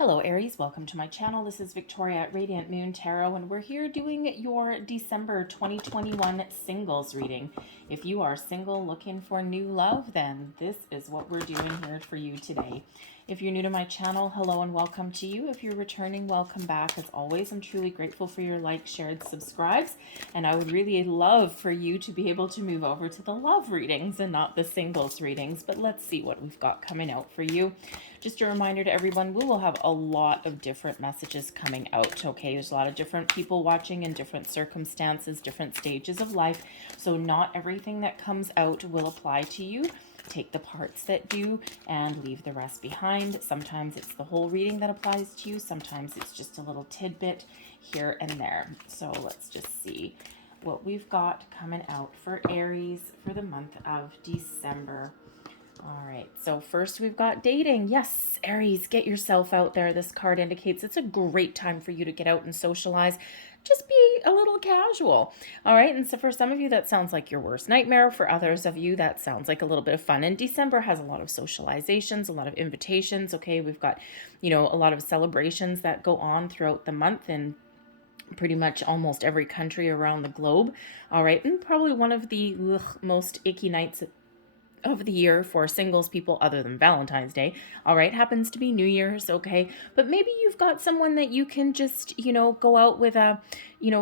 Hello Aries, welcome to my channel. This is Victoria at Radiant Moon Tarot, and we're here doing your December 2021 singles reading. If you are single looking for new love, then this is what we're doing here for you today. If you're new to my channel, hello and welcome to you. If you're returning, welcome back. As always, I'm truly grateful for your likes, shared, subscribes, and I would really love for you to be able to move over to the love readings and not the singles readings, but let's see what we've got coming out for you. Just a reminder to everyone, we will have a lot of different messages coming out, okay? There's a lot of different people watching in different circumstances, different stages of life, so not everything that comes out will apply to you. Take the parts that do and leave the rest behind. Sometimes it's the whole reading that applies to you. Sometimes it's just a little tidbit here and there. So let's just see what we've got coming out for Aries for the month of December. All right, so first we've got dating. Yes, Aries, get yourself out there. This card indicates it's a great time for you to get out and socialize. Just be a little casual. All right, and so for some of you, that sounds like your worst nightmare. For others of you, that sounds like a little bit of fun. And December has a lot of socializations, a lot of invitations. Okay, we've got, a lot of celebrations that go on throughout the month in pretty much almost every country around the globe. All right, and probably one of the most icky nights of the year for singles people other than Valentine's Day, all right, happens to be New Year's, okay? But maybe you've got someone that you can just, go out with a,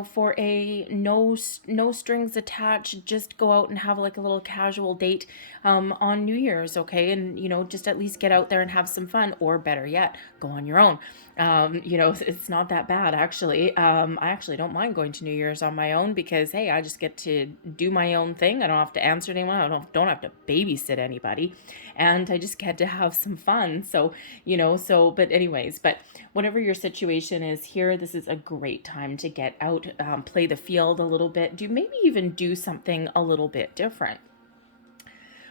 for a no strings attached, just go out and have like a little casual date on New Year's, okay? And, just at least get out there and have some fun, or better yet, go on your own. It's not that bad, actually. I actually don't mind going to New Year's on my own because, hey, I just get to do my own thing. I don't have to answer to anyone. I don't have to babysit anybody. And I just get to have some fun. So, but anyways, but whatever your situation is here, this is a great time to get out, play the field a little bit, maybe even do something a little bit different.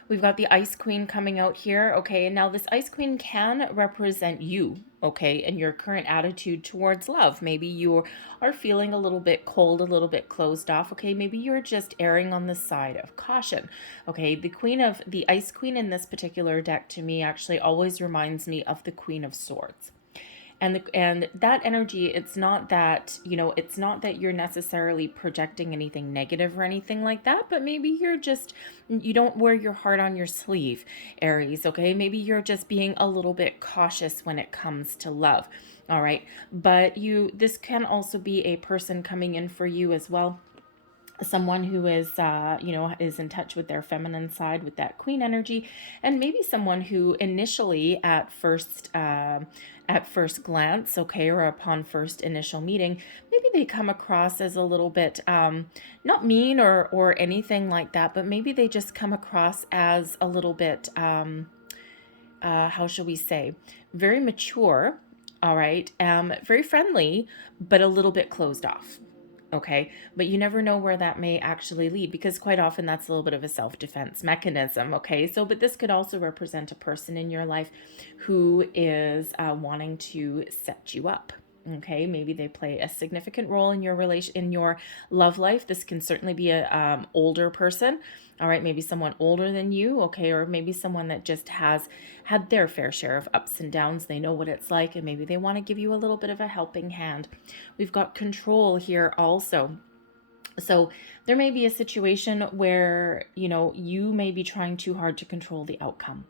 We've got the Ice Queen coming out here, okay? Now, this Ice Queen can represent you, okay, and your current attitude towards love. Maybe you are feeling a little bit cold, a little bit closed off, okay? Maybe you're just erring on the side of caution, okay? The Ice Queen in this particular deck, to me, actually always reminds me of the Queen of Swords. And that energy, it's not that you're necessarily projecting anything negative or anything like that, but maybe you don't wear your heart on your sleeve, Aries, okay? Maybe you're just being a little bit cautious when it comes to love, all right? But this can also be a person coming in for you as well, someone who is is in touch with their feminine side with that queen energy, and maybe someone who initially at first glance, okay, or upon first initial meeting, maybe they come across as a little bit not mean or anything like that, but maybe they just come across as a little bit how shall we say, very mature, all right, very friendly, but a little bit closed off. Okay, but you never know where that may actually lead, because quite often that's a little bit of a self-defense mechanism, okay? So, but this could also represent a person in your life who is wanting to set you up. Okay, maybe they play a significant role in your love life. This can certainly be a older person, all right, maybe someone older than you, okay, or maybe someone that just has had their fair share of ups and downs. They know what it's like, and maybe they want to give you a little bit of a helping hand. We've got control here also. So there may be a situation where, you may be trying too hard to control the outcome.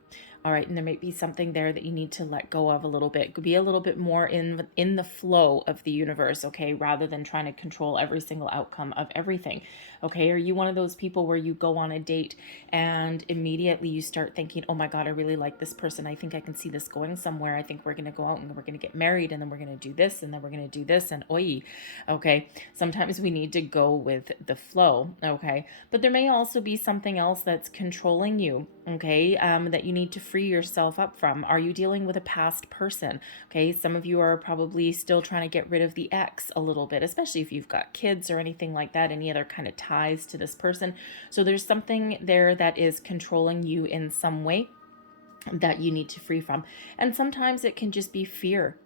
All right, and there might be something there that you need to let go of a little bit. Could be a little bit more in the flow of the universe, okay, rather than trying to control every single outcome of everything. Okay, are you one of those people where you go on a date and immediately you start thinking, oh my God, I really like this person. I think I can see this going somewhere. I think we're going to go out and we're going to get married, and then we're going to do this, and then we're going to do this, and oi. Okay, sometimes we need to go with the flow, okay, but there may also be something else that's controlling you, okay, that you need to free yourself up from. Are you dealing with a past person? Okay, some of you are probably still trying to get rid of the ex a little bit, especially if you've got kids or anything like that, any other kind of ties to this person. So there's something there that is controlling you in some way that you need to free from. And sometimes it can just be fear.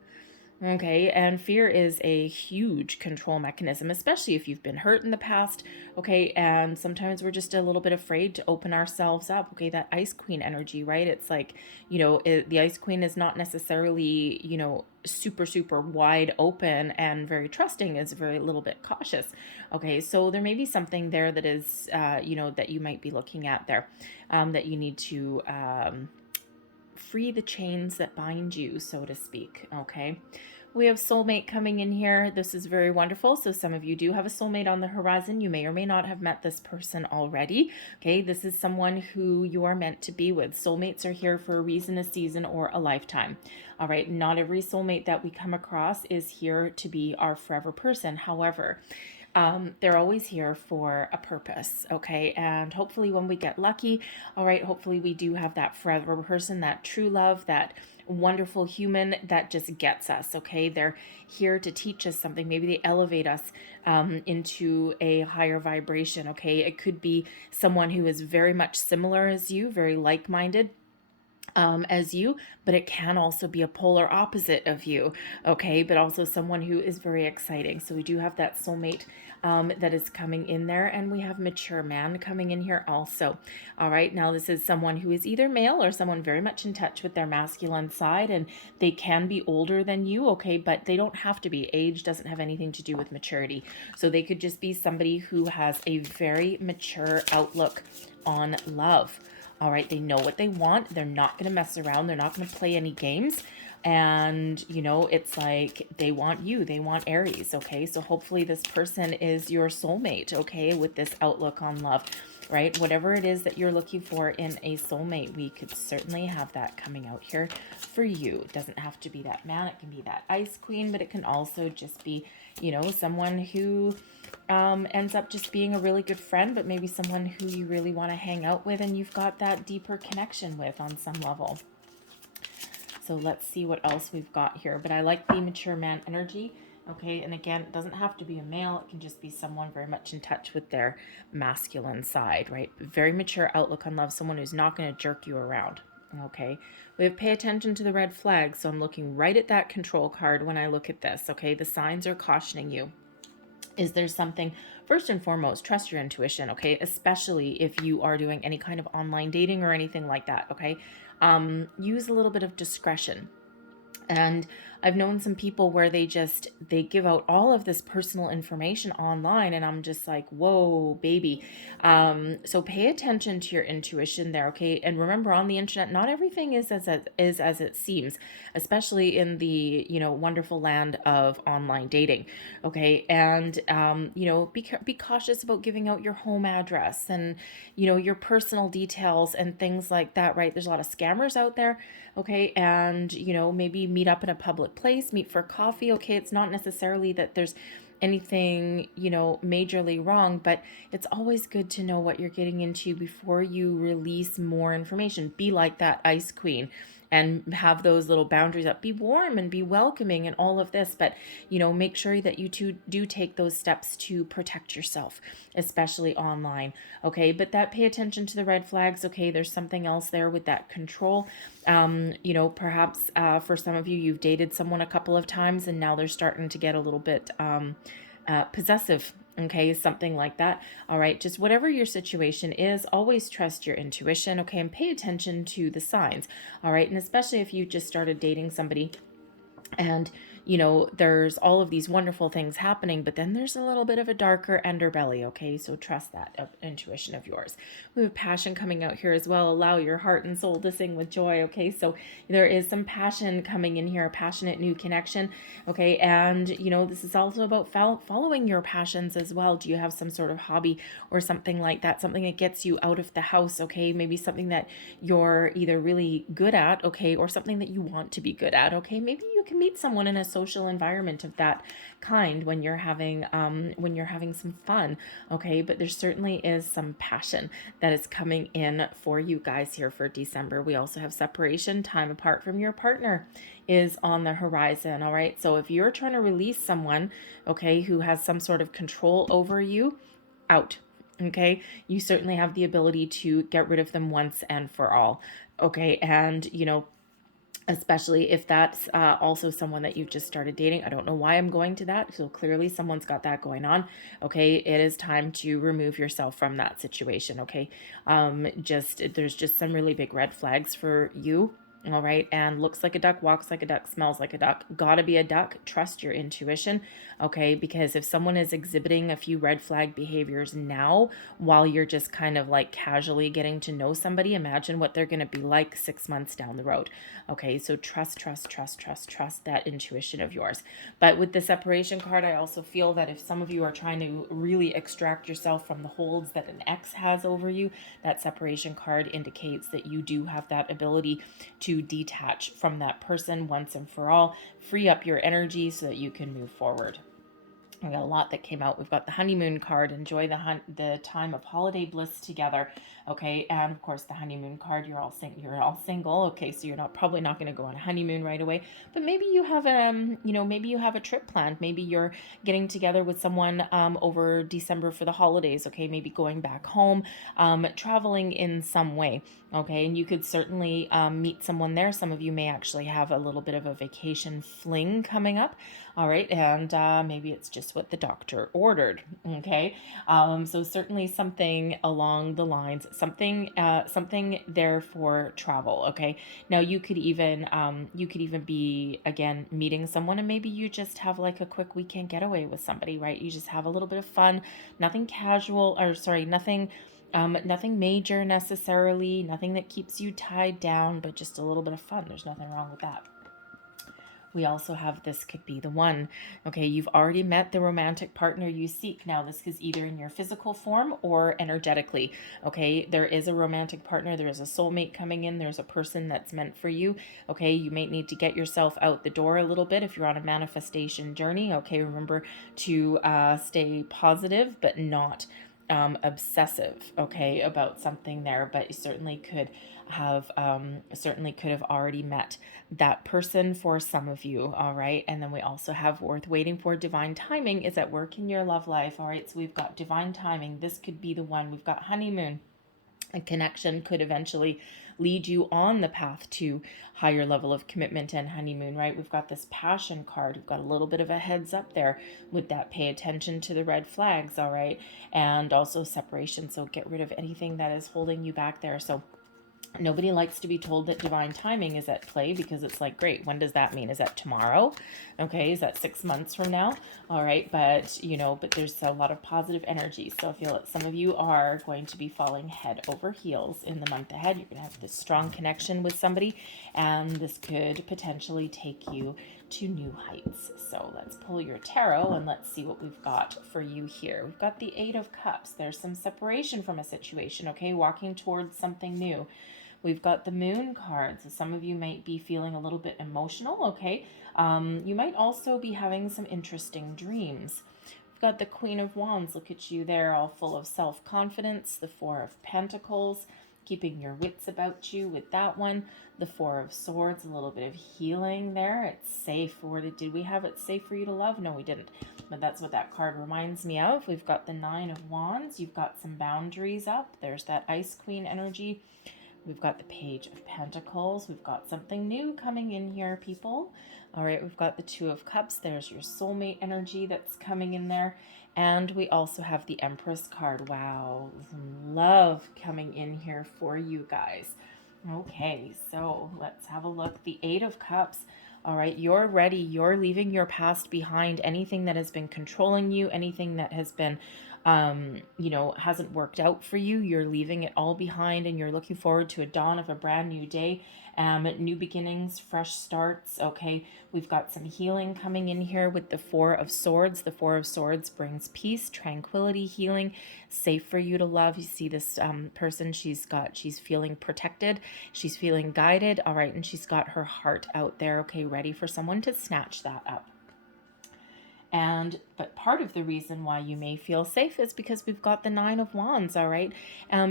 Okay, and fear is a huge control mechanism, especially if you've been hurt in the past. Okay, and sometimes we're just a little bit afraid to open ourselves up. Okay, that Ice Queen energy, right? It's like, the Ice Queen is not necessarily, super, super wide open and very trusting, is very little bit cautious. Okay, so there may be something there that is, that you might be looking at there, that you need to free the chains that bind you, so to speak. Okay. We have soulmate coming in here. This is very wonderful. So some of you do have a soulmate on the horizon. You may or may not have met this person already. Okay, this is someone who you are meant to be with. Soulmates are here for a reason, a season, or a lifetime. All right, not every soulmate that we come across is here to be our forever person. However, they're always here for a purpose, okay? And hopefully when we get lucky, all right, hopefully we do have that forever person, that true love, that wonderful human that just gets us, okay? They're here to teach us something. Maybe they elevate us into a higher vibration, okay? It could be someone who is very much similar as you, very like-minded, as you, but it can also be a polar opposite of you, okay? But also someone who is very exciting. So we do have that soulmate that is coming in there, and we have mature man coming in here also. All right, now this is someone who is either male or someone very much in touch with their masculine side, and they can be older than you, okay? But they don't have to be. Age doesn't have anything to do with maturity. So they could just be somebody who has a very mature outlook on love. All right, they know what they want. They're not going to mess around. They're not going to play any games. And, it's like they want you. They want Aries, okay? So hopefully this person is your soulmate, okay, with this outlook on love, right? Whatever it is that you're looking for in a soulmate, we could certainly have that coming out here for you. It doesn't have to be that man. It can be that Ice Queen, but it can also just be, someone who ends up just being a really good friend, but maybe someone who you really want to hang out with and you've got that deeper connection with on some level. So let's see what else we've got here. But I like the mature man energy. Okay, and again, it doesn't have to be a male. It can just be someone very much in touch with their masculine side, right? Very mature outlook on love, someone who's not going to jerk you around. Okay, we have pay attention to the red flag. So I'm looking right at that control card when I look at this. Okay, the signs are cautioning you. Is there something, first and foremost, trust your intuition, okay? Especially if you are doing any kind of online dating or anything like that, okay? Use a little bit of discretion. And I've known some people where they give out all of this personal information online, and I'm just like, whoa, baby. So pay attention to your intuition there, okay? And remember, on the internet, not everything is as it seems, especially in the, wonderful land of online dating, okay? And, be cautious about giving out your home address and, your personal details and things like that, right? There's a lot of scammers out there, okay? And, maybe meet up in a public place, meet for coffee, okay? It's not necessarily that there's anything, majorly wrong, but it's always good to know what you're getting into before you release more information. Be like that Ice Queen and have those little boundaries up. Be warm and be welcoming and all of this, but, make sure that you two do take those steps to protect yourself, especially online, okay? But pay attention to the red flags, okay? There's something else there with that control. Perhaps for some of you, you've dated someone a couple of times and now they're starting to get a little bit possessive, okay? Something like that. All right, just whatever your situation is, always trust your intuition, okay? And pay attention to the signs, all right? And especially if you just started dating somebody and there's all of these wonderful things happening, but then there's a little bit of a darker underbelly, okay? So trust that intuition of yours. We have passion coming out here as well. Allow your heart and soul to sing with joy, okay? So there is some passion coming in here, a passionate new connection, okay? And, this is also about following your passions as well. Do you have some sort of hobby or something like that, something that gets you out of the house, okay? Maybe something that you're either really good at, okay, or something that you want to be good at, okay? Maybe you can meet someone in a social environment of that kind when you're having some fun, okay? But there certainly is some passion that is coming in for you guys here for December. We also have separation, time apart from your partner is on the horizon, all right? So if you're trying to release someone, okay, who has some sort of control over you, out, okay? You certainly have the ability to get rid of them once and for all, okay? And, especially if that's also someone that you've just started dating. I don't know why I'm going to that. So clearly someone's got that going on. Okay, it is time to remove yourself from that situation. Okay, there's just some really big red flags for you. All right, and looks like a duck, walks like a duck, smells like a duck. Gotta be a duck. Trust your intuition, okay? Because if someone is exhibiting a few red flag behaviors now, while you're just kind of like casually getting to know somebody, imagine what they're gonna be like 6 months down the road. Okay, so trust that intuition of yours. But with the separation card, I also feel that if some of you are trying to really extract yourself from the holds that an ex has over you, that separation card indicates that you do have that ability to detach from that person once and for all, free up your energy so that you can move forward. We got a lot that came out. We've got the honeymoon card. Enjoy the time of holiday bliss together. Okay, and of course the honeymoon card. You're all single. Okay, so you're probably not going to go on a honeymoon right away. But maybe you have maybe you have a trip planned. Maybe you're getting together with someone over December for the holidays. Okay, maybe going back home, traveling in some way. Okay, and you could certainly meet someone there. Some of you may actually have a little bit of a vacation fling coming up. All right, and maybe it's just what the doctor ordered. Okay, so certainly something along the lines, something there for travel. Okay, now you could even be again meeting someone, and maybe you just have like a quick weekend getaway with somebody, right? You just have a little bit of fun, nothing casual, or sorry, nothing major necessarily, nothing that keeps you tied down, but just a little bit of fun. There's nothing wrong with that. We also have this could be the one. Okay, you've already met the romantic partner you seek. Now, this is either in your physical form or energetically. Okay, there is a romantic partner. There is a soulmate coming in. There's a person that's meant for you. Okay, you may need to get yourself out the door a little bit if you're on a manifestation journey. Okay, remember to stay positive, but not obsessive, okay, about something there, but you certainly could have already met that person for some of you. All right, and then we also have worth waiting for. Divine timing is at work in your love life. All right, so we've got divine timing. This could be the one. We've got honeymoon. A connection could eventually lead you on the path to higher level of commitment and honeymoon, right? We've got this passion card. We've got a little bit of a heads up there with that. Pay attention to the red flags, all right? And also separation. So get rid of anything that is holding you back there. So nobody likes to be told that divine timing is at play, because it's like, great, when does that mean? Is that tomorrow? Okay, is that 6 months from now? All right, but there's a lot of positive energy. So I feel that some of you are going to be falling head over heels in the month ahead. You're going to have this strong connection with somebody, and this could potentially take you to new heights. So let's pull your tarot and let's see what we've got for you here. We've got the 8 of Cups. There's some separation from a situation, okay, walking towards something new. We've got the moon cards. So some of you might be feeling a little bit emotional, okay? You might also be having some interesting dreams. We've got the Queen of Wands. Look at you there, all full of self-confidence. The 4 of Pentacles, keeping your wits about you with that one. The 4 of Swords, a little bit of healing there. It's safe. Did we have it safe for you to love? No, we didn't. But that's what that card reminds me of. We've got the 9 of Wands. You've got some boundaries up. There's that Ice Queen energy. We've got the Page of Pentacles. We've got something new coming in here, people. All right, we've got the 2 of Cups. There's your soulmate energy that's coming in there. And we also have the Empress card. Wow, some love coming in here for you guys. Okay, so let's have a look. The 8 of Cups. All right, you're ready. You're leaving your past behind. Anything that has been controlling you, anything that has been hasn't worked out for you, you're leaving it all behind, and you're looking forward to a dawn of a brand new day, new beginnings, fresh starts. Okay, we've got some healing coming in here with the 4 of Swords. The 4 of Swords brings peace, tranquility, healing, safe for you to love. You see this person, she's feeling protected, she's feeling guided. All right, and she's got her heart out there, okay, ready for someone to snatch that up. But part of the reason why you may feel safe is because we've got the 9 of Wands, all right?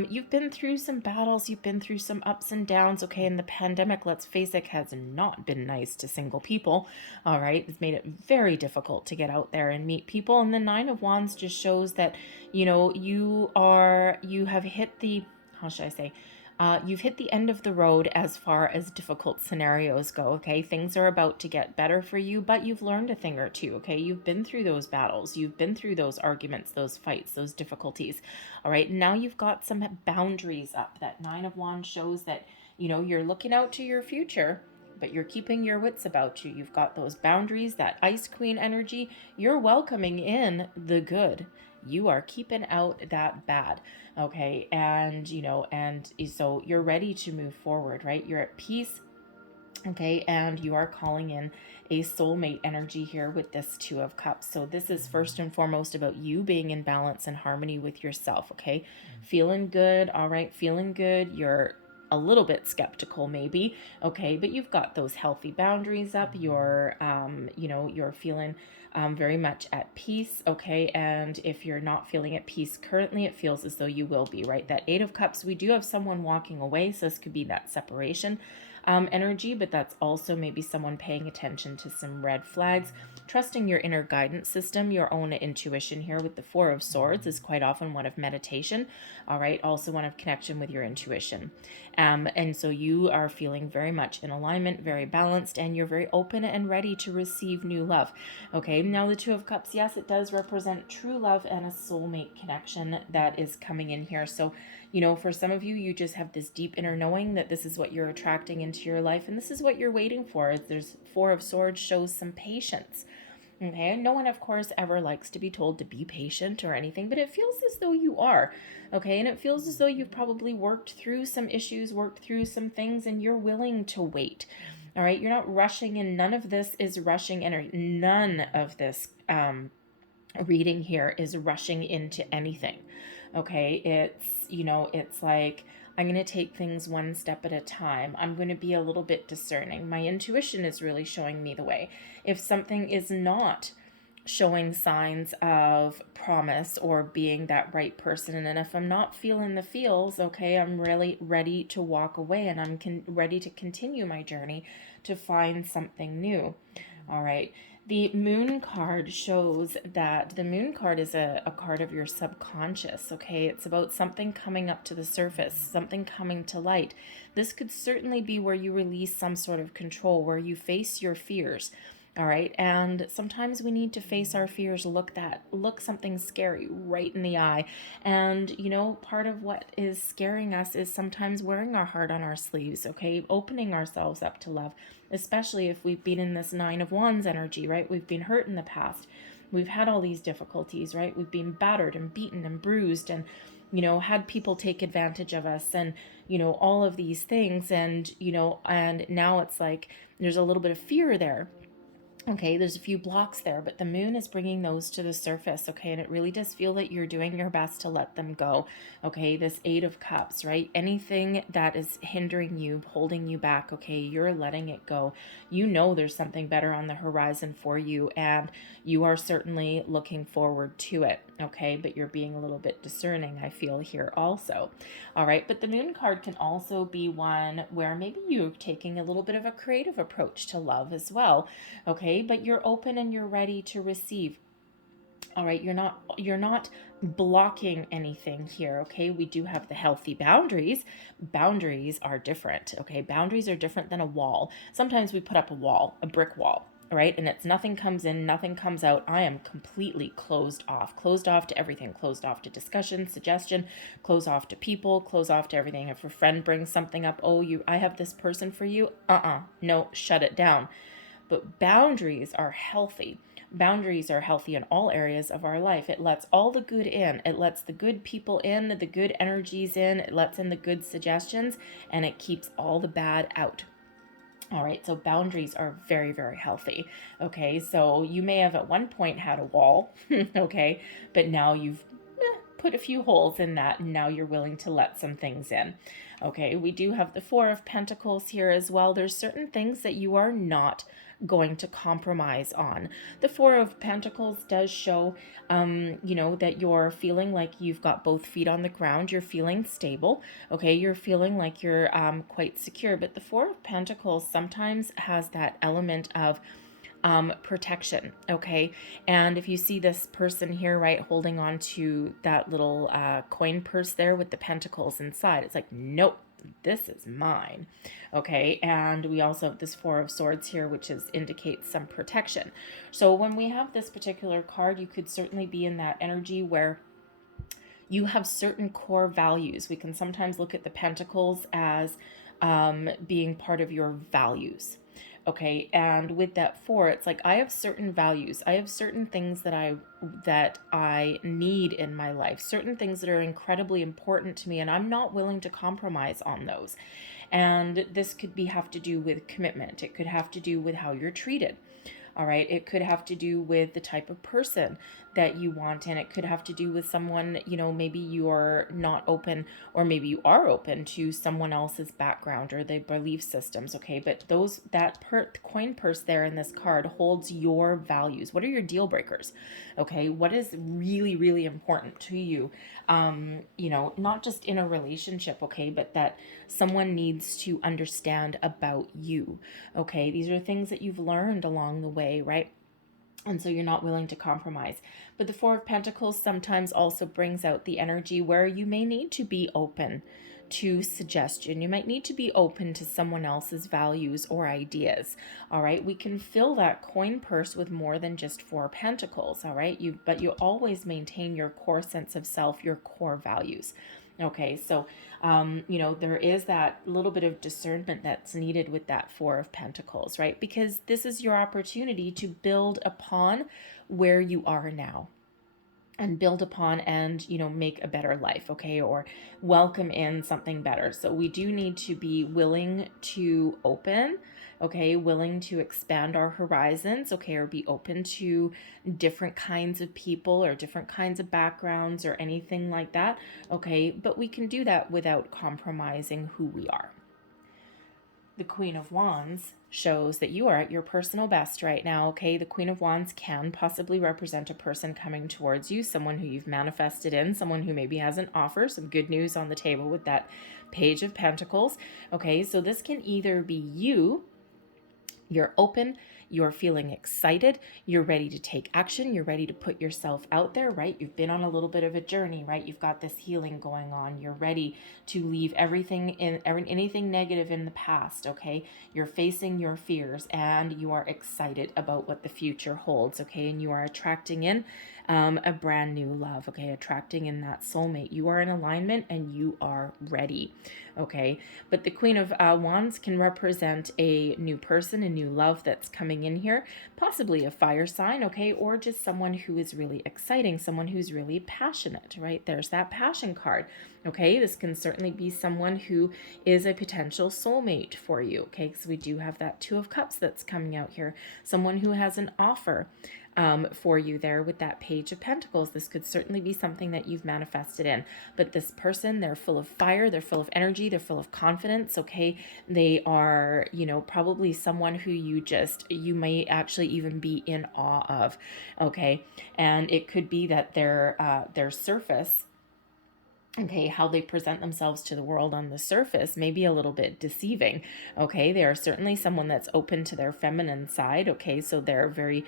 You've been through some battles, you've been through some ups and downs, okay? And the pandemic, let's face it, has not been nice to single people, all right? It's made it very difficult to get out there and meet people. And the 9 of Wands just shows that, you have hit the, how should I say, You've hit the end of the road as far as difficult scenarios go, okay? Things are about to get better for you, but you've learned a thing or two, okay? You've been through those battles. You've been through those arguments, those fights, those difficulties, all right? Now you've got some boundaries up. That Nine of Wands shows that, you know, you're looking out to your future, but you're keeping your wits about you. You've got those boundaries, that Ice Queen energy. You're welcoming in the good. You are keeping out that bad, okay? And, you know, and so you're ready to move forward, right? You're at peace, okay? And you are calling in a soulmate energy here with this Two of Cups. So this is first and foremost about you being in balance and harmony with yourself, okay? Feeling good, all right? Feeling good. You're a little bit skeptical maybe, okay, but you've got those healthy boundaries up. You're you know, you're feeling very much at peace, okay? And if you're not feeling at peace currently, it feels as though you will be, right? That Eight of Cups, we do have someone walking away, so this could be that separation energy, but that's also maybe someone paying attention to some red flags. Trusting your inner guidance system, your own intuition here with the Four of Swords is quite often one of meditation, all right? Also one of connection with your intuition. And so you are feeling very much in alignment, very balanced, and you're very open and ready to receive new love, okay? Now the Two of Cups, yes, it does represent true love and a soulmate connection that is coming in here. So, you know, for some of you, you just have this deep inner knowing that this is what you're attracting into your life, and this is what you're waiting for. There's Four of Swords shows some patience. Okay, no one, of course, ever likes to be told to be patient or anything, but it feels as though you are, okay? And it feels as though you've probably worked through some issues, worked through some things, and you're willing to wait, all right? You're not rushing, and none of this is rushing energy. None of this reading here is rushing into anything, okay? It's, you know, it's like, I'm going to take things one step at a time. I'm going to be a little bit discerning. My intuition is really showing me the way. If something is not showing signs of promise or being that right person, and if I'm not feeling the feels, okay, I'm really ready to walk away, and I'm ready to continue my journey to find something new. All right. The Moon card shows that the Moon card is a card of your subconscious, okay? It's about something coming up to the surface, something coming to light. This could certainly be where you release some sort of control, where you face your fears, all right? And sometimes we need to face our fears, look something scary right in the eye. And, you know, part of what is scaring us is sometimes wearing our heart on our sleeves, okay? Opening ourselves up to love, especially if we've been in this Nine of Wands energy, right? We've been hurt in the past. We've had all these difficulties, right? We've been battered and beaten and bruised and, you know, had people take advantage of us and, you know, all of these things. And, you know, and now it's like there's a little bit of fear there. Okay, there's a few blocks there, but the moon is bringing those to the surface, okay? And it really does feel that you're doing your best to let them go, okay? This Eight of Cups, right? Anything that is hindering you, holding you back, okay, you're letting it go. You know there's something better on the horizon for you, and you are certainly looking forward to it, okay? But you're being a little bit discerning, I feel here also. All right, but the Moon card can also be one where maybe you're taking a little bit of a creative approach to love as well, okay? But you're open and you're ready to receive. All right, you're not blocking anything here, okay? We do have the healthy boundaries. Boundaries are different, okay? Boundaries are different than a wall. Sometimes we put up a wall, a brick wall, right? And it's nothing comes in, nothing comes out. I am completely closed off to everything, closed off to discussion, suggestion, closed off to people, closed off to everything. If a friend brings something up, oh, I have this person for you. No, shut it down. But boundaries are healthy. Boundaries are healthy in all areas of our life. It lets all the good in. It lets the good people in, the good energies in. It lets in the good suggestions, and it keeps all the bad out. All right, so boundaries are very, very healthy. Okay, so you may have at one point had a wall, okay, but now you've put a few holes in that, and now you're willing to let some things in. Okay, we do have the Four of Pentacles here as well. There's certain things that you are not going to compromise on. The Four of Pentacles does show, you know, that you're feeling like you've got both feet on the ground. You're feeling stable. Okay, you're feeling like you're quite secure. But the Four of Pentacles sometimes has that element of protection, okay? And if you see this person here, right, holding on to that little coin purse there with the pentacles inside, it's like, nope, this is mine. Okay, and we also have this Four of Swords here, which indicates some protection. So when we have this particular card, you could certainly be in that energy where you have certain core values. We can sometimes look at the Pentacles as being part of your values. Okay, and with that four, it's like I have certain values. I have certain things that I need in my life, certain things that are incredibly important to me, and I'm not willing to compromise on those. And this could have to do with commitment. It could have to do with how you're treated. All right, it could have to do with the type of person that you want, and it could have to do with someone, maybe you're not open, or maybe you are open to someone else's background or their belief systems. Okay, but that coin purse there in this card holds your values. What are your deal breakers? Okay, what is really, really important to you? Not just in a relationship, okay, but that someone needs to understand about you. Okay, these are things that you've learned along the way, right? And so you're not willing to compromise. But the Four of Pentacles sometimes also brings out the energy where you may need to be open to suggestion. You might need to be open to someone else's values or ideas. All right, we can fill that coin purse with more than just Four Pentacles. All right, but you always maintain your core sense of self, your core values. Okay, so, there is that little bit of discernment that's needed with that Four of Pentacles, right? Because this is your opportunity to build upon where you are now, and build upon and, make a better life, okay? Or welcome in something better. So we do need to be willing to open, okay? Willing to expand our horizons, okay? Or be open to different kinds of people or different kinds of backgrounds or anything like that, okay? But we can do that without compromising who we are. The Queen of Wands shows that you are at your personal best right now, okay? The Queen of Wands can possibly represent a person coming towards you, someone who you've manifested in, someone who maybe has an offer, some good news on the table with that Page of Pentacles, okay? So this can either be you're open, you're feeling excited, you're ready to take action, you're ready to put yourself out there, right? You've been on a little bit of a journey, right? You've got this healing going on. You're ready to leave anything negative in the past, okay? You're facing your fears and you are excited about what the future holds, okay? And you are attracting in a brand new love, okay? Attracting in that soulmate. You are in alignment and you are ready, okay? But the Queen of Wands can represent a new person, a new love that's coming in here, possibly a fire sign, okay? Or just someone who is really exciting, someone who's really passionate, right? There's that passion card, okay? This can certainly be someone who is a potential soulmate for you, okay? Because we do have that Two of Cups that's coming out here. Someone who has an offer for you there with that Page of Pentacles. This could certainly be something that you've manifested in. But this person, they're full of fire, they're full of energy, they're full of confidence, okay? They are, probably someone who you may actually even be in awe of, okay? And it could be that their surface, okay, how they present themselves to the world on the surface may be a little bit deceiving, okay? They are certainly someone that's open to their feminine side, okay? So they're very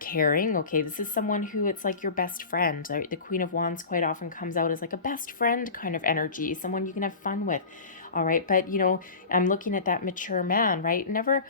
caring, okay? This is someone who it's like your best friend. The Queen of Wands quite often comes out as like a best friend kind of energy, someone you can have fun with. All right, but I'm looking at that mature man, right? Never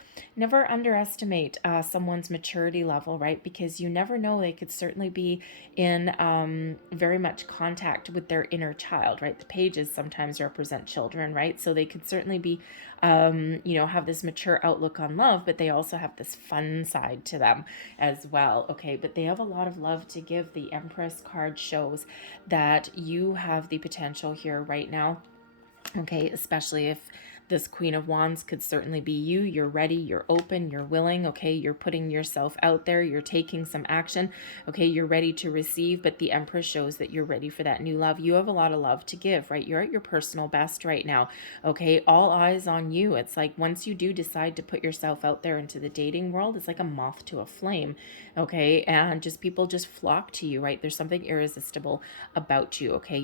underestimate someone's maturity level, right? Because you never know, they could certainly be in very much contact with their inner child, right? The pages sometimes represent children, right? So they could certainly be, have this mature outlook on love, but they also have this fun side to them as well, okay? But they have a lot of love to give. The Empress card shows that you have the potential here right now, okay, especially if this Queen of Wands could certainly be you. You're ready, you're open, you're willing, okay? You're putting yourself out there, you're taking some action, okay? You're ready to receive, but the Empress shows that you're ready for that new love. You have a lot of love to give, right? You're at your personal best right now, okay? All eyes on you. It's like once you do decide to put yourself out there into the dating world, it's like a moth to a flame, okay? And people just flock to you, right? There's something irresistible about you, okay?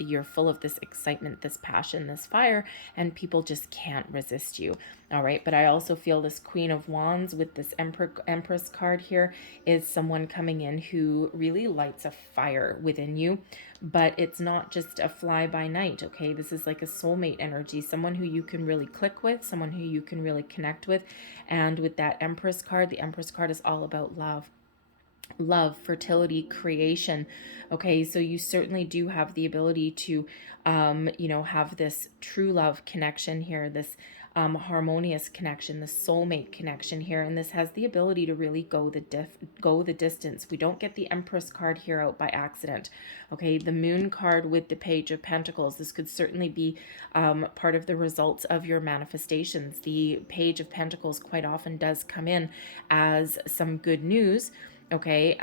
You're full of this excitement, this passion, this fire, and people just just can't resist you. All right, but I also feel this Queen of Wands with this Empress card here is someone coming in who really lights a fire within you, but it's not just a fly by night, okay? This is like a soulmate energy, someone who you can really click with, someone who you can really connect with. And with that Empress card, the Empress card is all about love, fertility, creation. Okay, so you certainly do have the ability to have this true love connection here, this harmonious connection, the soulmate connection here, and this has the ability to really go the distance. We don't get the Empress card here out by accident. Okay, the Moon card with the Page of Pentacles, this could certainly be part of the results of your manifestations. The Page of Pentacles quite often does come in as some good news. Okay,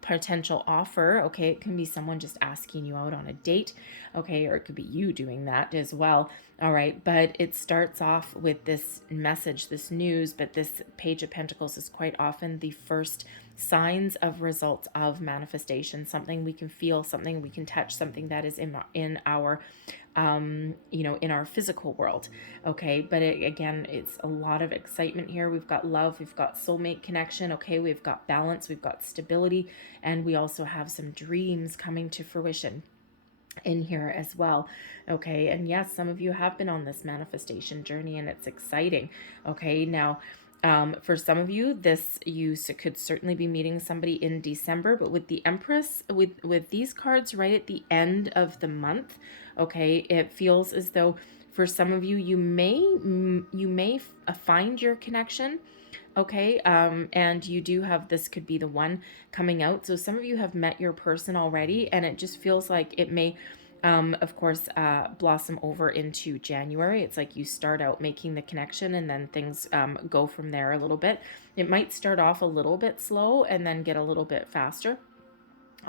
potential offer. Okay, it can be someone just asking you out on a date. Okay, or it could be you doing that as well. All right, but it starts off with this message, this news, but this Page of Pentacles is quite often the first signs of results of manifestation, something we can feel, something we can touch, something that is in our in our physical world. Okay, but again, it's a lot of excitement here. We've got love, we've got soulmate connection. Okay, we've got balance, we've got stability, and we also have some dreams coming to fruition in here as well. Okay, and yes, some of you have been on this manifestation journey, and it's exciting. Okay, now for some of you, you could certainly be meeting somebody in December, but with the Empress, with these cards right at the end of the month, okay, it feels as though for some of you, you may find your connection. Okay, and you do have, this could be the one coming out. So some of you have met your person already, and it just feels like it may of course, blossom over into January. It's like you start out making the connection, and then things go from there a little bit. It might start off a little bit slow and then get a little bit faster.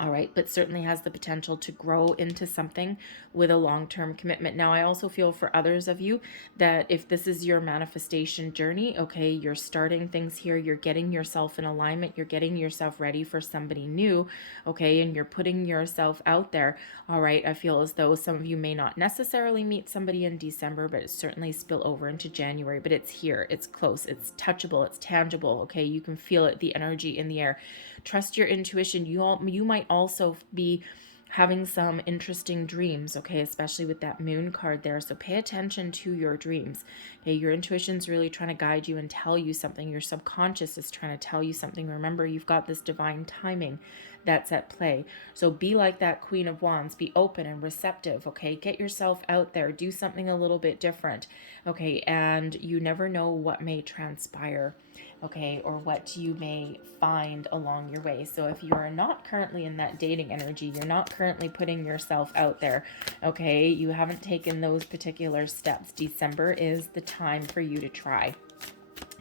All right, but certainly has the potential to grow into something with a long-term commitment. Now, I also feel for others of you that if this is your manifestation journey, okay, you're starting things here, you're getting yourself in alignment, you're getting yourself ready for somebody new, okay, and you're putting yourself out there. All right, I feel as though some of you may not necessarily meet somebody in December, but it certainly spill over into January. But it's here, it's close, it's touchable, it's tangible. Okay, you can feel it, the energy in the air. Trust your intuition. You might also be having some interesting dreams, okay, especially with that Moon card there. So pay attention to your dreams. Okay, your intuition's really trying to guide you and tell you something. Your subconscious is trying to tell you something. Remember, you've got this divine timing that's at play. So be like that Queen of Wands. Be open and receptive, okay? Get yourself out there. Do something a little bit different, okay? And you never know what may transpire, okay, or what you may find along your way. So if you are not currently in that dating energy, you're not currently putting yourself out there, okay, you haven't taken those particular steps, December is the time for you to try,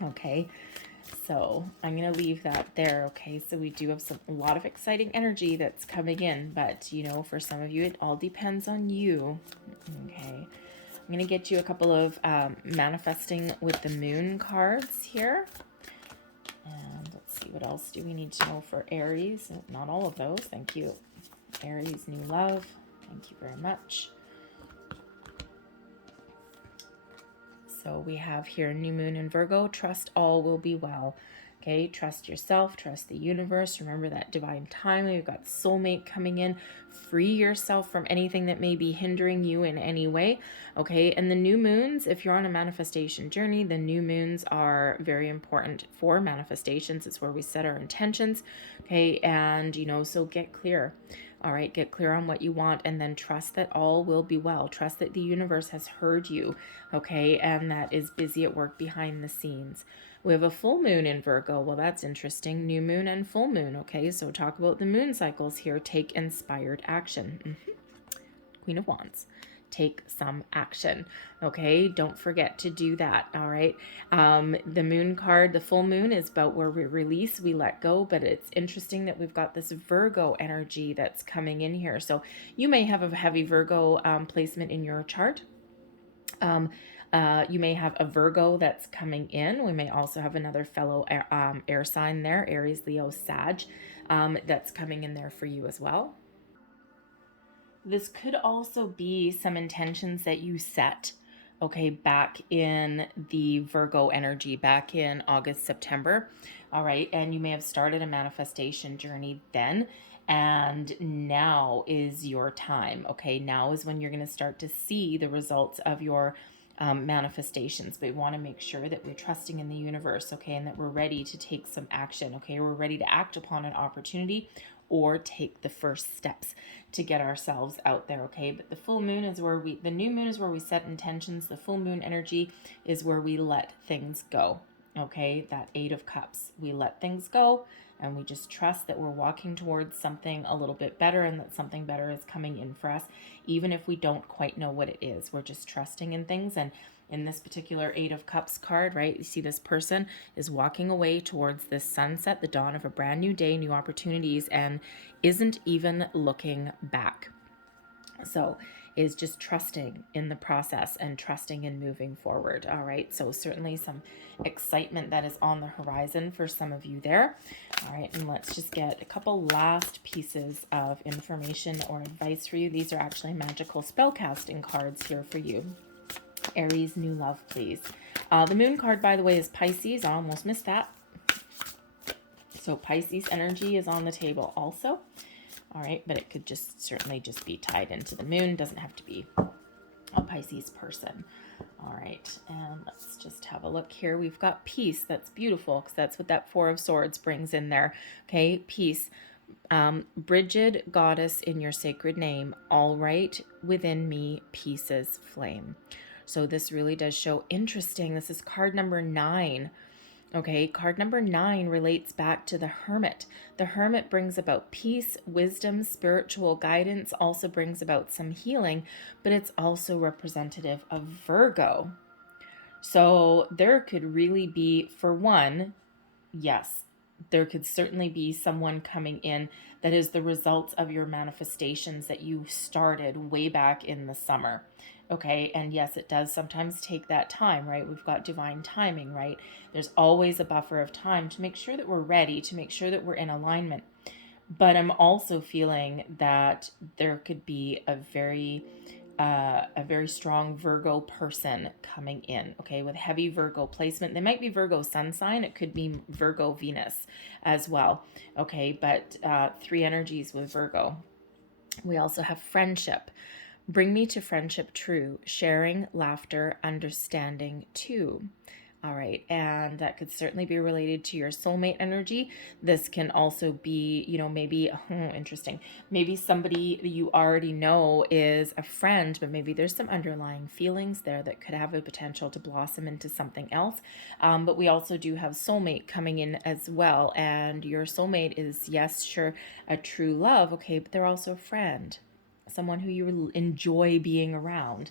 okay? So I'm going to leave that there, okay? So we do have a lot of exciting energy that's coming in, but, you know, for some of you, it all depends on you, okay? I'm going to get you a couple of manifesting with the Moon cards here. And let's see, what else do we need to know for Aries? Not all of those, thank you. Aries, new love, thank you very much. So we have here new moon in Virgo, trust all will be well. Okay, trust yourself, trust the universe. Remember that divine timing. We've got soulmate coming in. Free yourself from anything that may be hindering you in any way. Okay, and the new moons, if you're on a manifestation journey, the new moons are very important for manifestations. It's where we set our intentions. Okay, and you know, so get clear. All right, get clear on what you want, and then trust that all will be well. Trust that the universe has heard you, okay, and that is busy at work behind the scenes. We have a full moon in Virgo. Well, that's interesting. New moon and full moon, okay? So talk about the moon cycles here. Take inspired action. Queen of Wands. Take some action, okay? Don't forget to do that, all right? The moon card, the full moon, is about where we release, we let go, but it's interesting that we've got this Virgo energy that's coming in here. So you may have a heavy Virgo placement in your chart. You may have a Virgo that's coming in. We may also have another fellow air sign there, Aries, Leo, Sag, that's coming in there for you as well. This could also be some intentions that you set, okay, back in the Virgo energy, back in August, September. All right. And you may have started a manifestation journey then. And now is your time. Okay. Now is when you're going to start to see the results of your manifestations. But we want to make sure that we're trusting in the universe, okay, and that we're ready to take some action, okay? We're ready to act upon an opportunity or take the first steps to get ourselves out there, okay? But the full moon is where the new moon is where we set intentions. The full moon energy is where we let things go, okay? That 8 of Cups, we let things go, and we just trust that we're walking towards something a little bit better and that something better is coming in for us, even if we don't quite know what it is. We're just trusting in things. And in this particular 8 of Cups card, right, you see this person is walking away towards this sunset, the dawn of a brand new day, new opportunities, and isn't even looking back. So is just trusting in the process and trusting in moving forward. All right. So certainly some excitement that is on the horizon for some of you there. All right. And let's just get a couple last pieces of information or advice for you. These are actually magical spell casting cards here for you. Aries, new love, please. The moon card, by the way, is Pisces. I almost missed that. So Pisces energy is on the table also. All right, but it could just certainly just be tied into the moon. Doesn't have to be a Pisces person. All right, and let's just have a look here. We've got peace. That's beautiful because that's what that 4 of Swords brings in there. Okay, peace. Brigid, goddess in your sacred name, all right within me, peace's flame. So this really does show interesting. This is card number 9. Okay, card number 9 relates back to the Hermit. The Hermit brings about peace, wisdom, spiritual guidance, also brings about some healing, but it's also representative of Virgo. So there could really be, for one, yes, there could certainly be someone coming in that is the results of your manifestations that you started way back in the summer. Okay, and yes, it does sometimes take that time, right? We've got divine timing, right? There's always a buffer of time to make sure that we're ready, to make sure that we're in alignment. But I'm also feeling that there could be a very strong Virgo person coming in, okay, with heavy Virgo placement. They might be Virgo sun sign. It could be Virgo Venus as well, okay, but 3 energies with Virgo. We also have friendship. Bring me to friendship true, sharing, laughter, understanding too. All right, and that could certainly be related to your soulmate energy. This can also be, you know, maybe, interesting, maybe somebody that you already know is a friend, but maybe there's some underlying feelings there that could have a potential to blossom into something else. But we also do have soulmate coming in as well, and your soulmate is, yes, sure, a true love, okay, but they're also a friend, someone who you enjoy being around.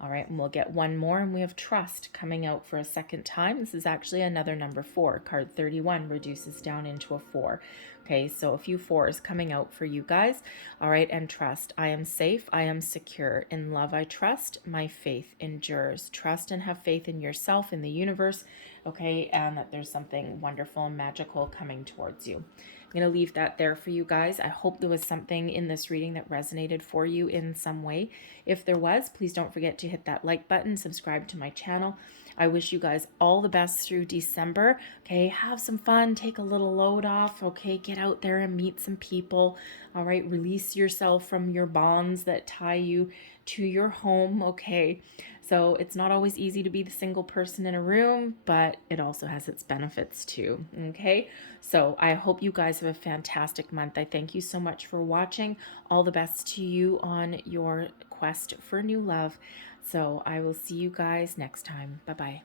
All right, and we'll get one more, and we have trust coming out for a second time. This is actually another number 4. Card 31 reduces down into a 4. Okay, so a few 4s coming out for you guys. All right, and trust. I am safe. I am secure. In love, I trust. My faith endures. Trust and have faith in yourself, in the universe, okay, and that there's something wonderful and magical coming towards you. I'm going to leave that there for you guys. I hope there was something in this reading that resonated for you in some way. If there was, please don't forget to hit that like button, subscribe to my channel. I wish you guys all the best through December. Okay, have some fun, take a little load off. Okay, get out there and meet some people. All right, release yourself from your bonds that tie you to your home. Okay, so it's not always easy to be the single person in a room, but it also has its benefits too. Okay, so I hope you guys have a fantastic month. I thank you so much for watching. All the best to you on your quest for new love. So I will see you guys next time. Bye-bye.